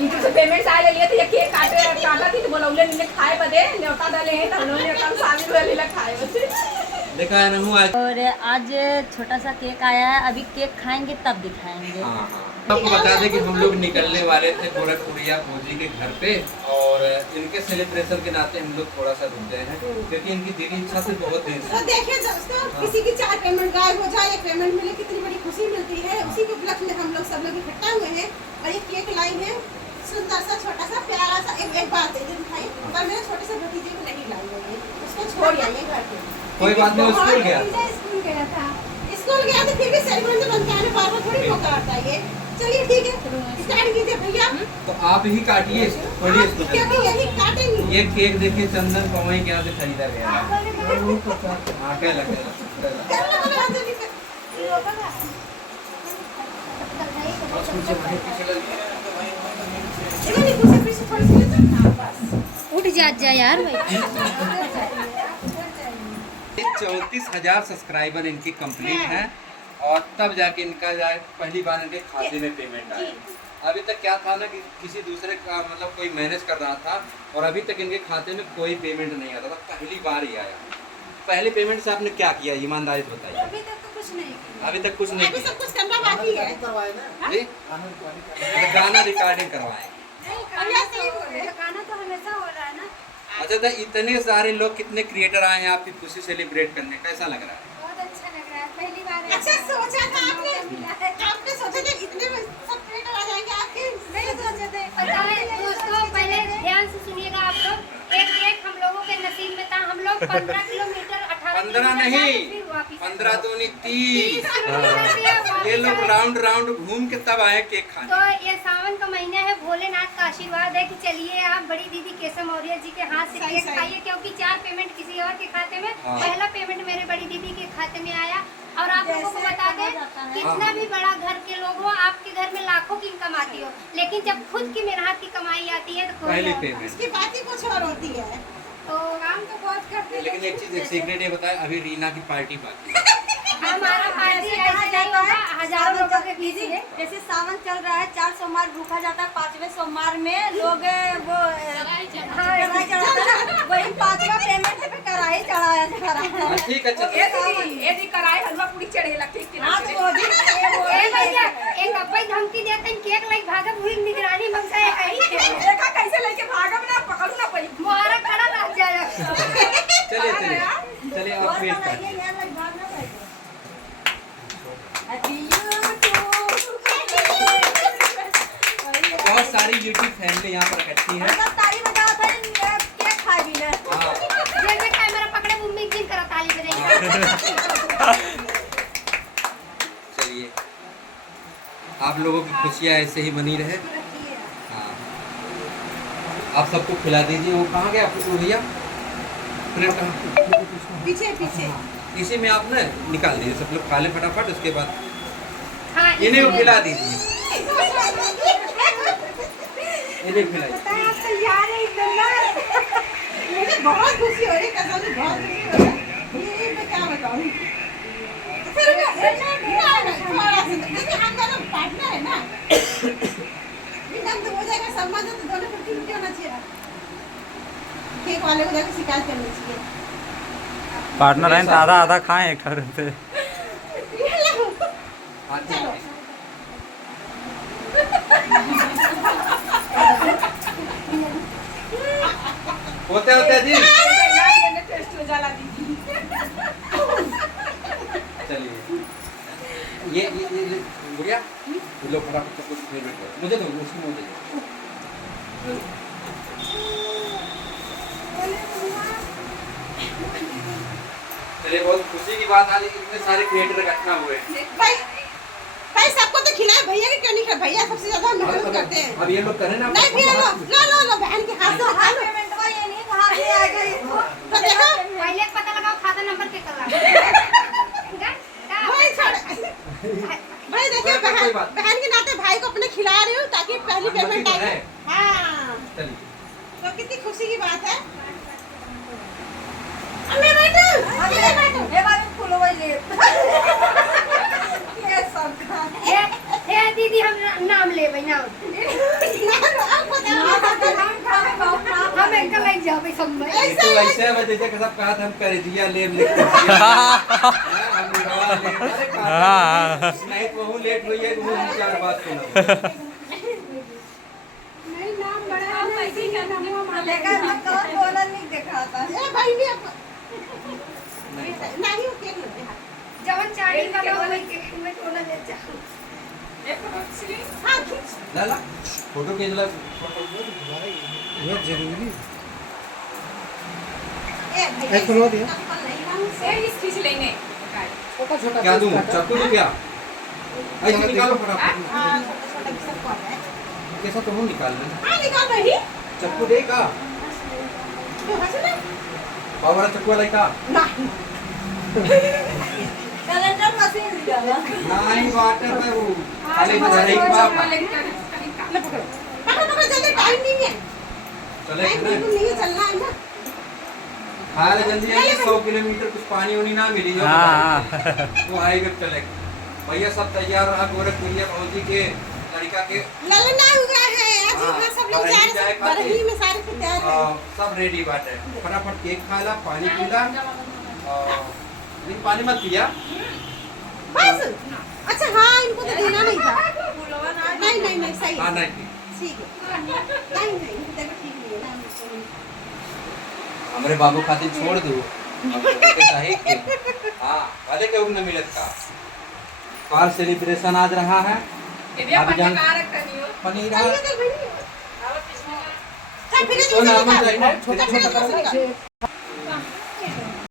YouTube से payment आए ले लिए थे, ये केक काटा थी तो बोलौले ने खाए बदे न्योता डाले हैं तो उन्होंने न्योता शामिल हुए ले खाए बदे देखा है ना हूँ आज। और आज छोटा सा केक आया है, अभी केक खाएंगे तब दिखाएंगे। हाँ हाँ, आपको बता दें कि हम लोग निकलने वाले थे गोरखपुरिया फौजी के घर पे, और इनके सेलिब्रेशन के नाते हम लोग थोड़ा सा रुक गए हैं क्योंकि इनकी दिली इच्छा से बहुत दिन से। तो देखिए दोस्तों, किसी की 4 पेमेंट गायब हो जाए, 1 पेमेंट मिले, कितनी बड़ी खुशी मिलती है। उसी के उपलक्ष्य में हम लोग सब लोग इकट्ठा हुए हैं और ये केक लाई है, सुंदर सा छोटा सा प्यारा सा। एक बात है दिखाई, पर मेरे छोटे से भतीजे को नहीं लाई है, उसको छोड़ आइए घर पे। कोई बात नहीं, स्कूल गया था, स्कूल गया तो फिर भी सेरेमनी बन के आने बार-बार थोड़ी मौका आता है ये। चलिए ठीक है, स्टार्ट कीजिए भैया। तो आप ही काटिए, थोड़ी क्योंकि यही काटेंगे। ये केक देखिए चंदन पवई के यहाँ से खरीदा गया है। हाँ क्या लग उठ जा यार भाई। 34,000 सब्सक्राइबर इनकी कंप्लीट हैं और तब जाके इनका पहली बार इनके खाते में पेमेंट आया। अभी तक क्या था ना कि किसी दूसरे का मतलब कोई मैनेज कर रहा था और अभी तक इनके खाते में कोई पेमेंट नहीं आता था, पहली बार ही आया। पहले पेमेंट से आपने क्या किया, ईमानदारी से बताइए। अभी तक तो कुछ नहीं किया, अभी तक कुछ नहीं अभी सब कुछ करना बाकी है। जी, गाना रिकॉर्डिंग करवाए। गाना तो हमेशा हो रहा है ना। अच्छा तो इतने सारे लोग, कितने क्रिएटर आए हैं आपकी खुशी सेलिब्रेट करने, कैसा लग रहा है? बहुत अच्छा लग रहा है, पहली बार। अच्छा सोचा था आपने सोचा था इतने में सब क्रिएटर आ जाएंगे आपके? नहीं सोचे थे। पता है दोस्तों, पहले ध्यान से सुनिएगा आप लोग। एक हम लोगों के नसीब में था, हम लोग 15 किलोमीटर 15 नहीं, 15 दूनी 30। ये लोग राउंड घूम के तब आए केक खाने। तो ये सावन का महीना है, भोलेनाथ का आशीर्वाद है कि चलिए आप बड़ी दीदी केशव मौर्य जी के हाथ से केक खाइए, क्योंकि 4 पेमेंट किसी और के खाते में, पहला पेमेंट मेरे बड़ी दीदी के खाते में आया। और आप लोगों को बता दें, कितना भी बड़ा घर के लोग हो, आपके घर में लाखों की इनकम आती हो, लेकिन जब खुद की मेहनत की कमाई आती है तो पहली पेमेंट, इसकी बात ही कुछ और होती है। तो काम तो बहुत करते हैं। लेकिन एक चीज, एक सीक्रेट ये बताए, अभी रीना की पार्टी बाकी है। हमारा पार्टी ऐसे नहीं होगा, हजारों लोगों के बीच है। जैसे सावन चल रहा है, 4 सोमवार भूखा जाता है, 5वें सोमवार में लोग वो कढ़ाई चढ़ाता है, वही 5वां पेमेंट पे कढ़ाई चढ़ाया जा रहा है। ठीक है, यदि कराए हलवा पूरी चढ़ेला ठीक के आज वो दिन ए भैया, एक अब्बाई धमकी देते हैं, केक लाइक भागा पूरी निगरानी मंगता है कहीं। देखा कैसे लेके भागम ना, पकड़ू ना पड़ी मुहारा खड़ा लग जाएगा। चलिए आप वेट करिए। बहुत सारी यूट्यूब फैमिली यहाँ पर इकट्ठी है। ताली बजाओ था, केक खा भी ले। हाँ, जैसे कैमरा पकड़े मम्मी जिन करा ताली बजाएंगे। चलिए, आप लोगों की खुशियाँ ऐसे ही बनी रहे। हाँ, आप सबको खिला दीजिए। वो कहाँ गया भैया? प्लेट कहाँ? पीछे इसी में आप ना निकाल दीजिए, सब लोग खा लें फटाफट, उसके बाद हाँ, इन्हें को खिला दीजिए। इन्हें खिलाइए। मुझे बहुत खुशी हो रही है, कसम से बहुत खुशी हो रही है। ये मैं क्या बताऊं। फिर देखिए हम दोनों पार्टनर है ना, एकदम तो हो जाएगा सम्मान, तो दोनों को ठीक होना चाहिए। केक वाले को जाकर शिकायत करनी चाहिए। पार्टनर है तो आधा आधा खाएं एक ठहरे थे। हाँ, ठीक है। होते जी। टेस्ट हो जाला दीदी। चलिए, ये गुड़िया, ये लो फटाफट सब कुछ फेवरेट करो। मुझे दो, उसकी मुझे दो। चलिए, बहुत खुशी की बात, आज इतने सारे क्रिएटर इकट्ठा हुए। भाई सबको तो खिलाए, भैया के क्यों नहीं खिलाए? भैया सबसे ज्यादा मेहनत करते हैं। अब ये लोग करें ना। नहीं भैया लो बहन के हाथ से खा लो। ये नहीं कहा से आ गई। तो देखो पहले पता लगाओ खाता नंबर के कर भाई देखिए, बहन के नाते भाई को अपने खिला रही हूँ ताकि पहली पेमेंट आए। हाँ, तो कितनी खुशी की बात है। दीदी हम नाम ले भाई ना। ये तो ऐसे है जैसे कि सब कहा था हम कर दिया लेब लिख हम दवा लेब अरे कहा नहीं तो वो लेट हुई है वो चार बात सुनो नहीं नाम बड़ा है ना, इसी का नाम हुआ मालिक। लेकिन मैं कौन बोला नहीं देखा था ए भाई ने नहीं वो केक लेते हैं। जवन चाड़ी वाला वही केक में तोला ले जा। हाँ खींच। लाला फोटो खींच ला ए भाई खुलवा दिया। चप्पल नहीं लाऊं। ए इस खींच लेंगे क्या दूं चाकू दूं क्या ऐसे निकालो फटाफट हाँ छोटा छोटा भी सब कौन है। कैसा तो हम निकाल लें हाँ निकाल रही। चाकू देगा तो हंस ना। पाव वाला चाकू वाला का नहीं। कैलेंडर मशीन निकाला नहीं वाटर में वो खाली बजा रही बाप ले पकड़ो। पकड़ो जल्दी टाइम नहीं है। चले टाइम चले बिल्कुल नहीं है चलना है ना। हाँ जल्दी आइए 100 किलोमीटर कुछ पानी उनी ना मिली जो हाँ वो आएगा चले भैया सब तैयार रहा गोरख भैया भौजी के लड़का के ललना हुआ है आज हाँ, हाँ सब लोग बरही जा रहे जाए हैं खाते। बरही में सारे के तैयार हैं। सब रेडी बात है फटाफट केक खा ला पानी पी ला लेकिन पानी मत पिया बस अच्छा हाँ इनको तो देना नहीं था नहीं नहीं नहीं सही हाँ है नहीं ठीक है नहीं नहीं तबीयत ठीक नहीं है ना हमारे बाबू खातिर छोड़ दो हाँ वाले के उन मिलत का कार सेलिब्रेशन आज रहा है इधर आप जान- पंचकार करनी हो पनीर चलिए है तो भाई चल फिर तो नॉर्मल निकाल चाहिए चल फिर निकाल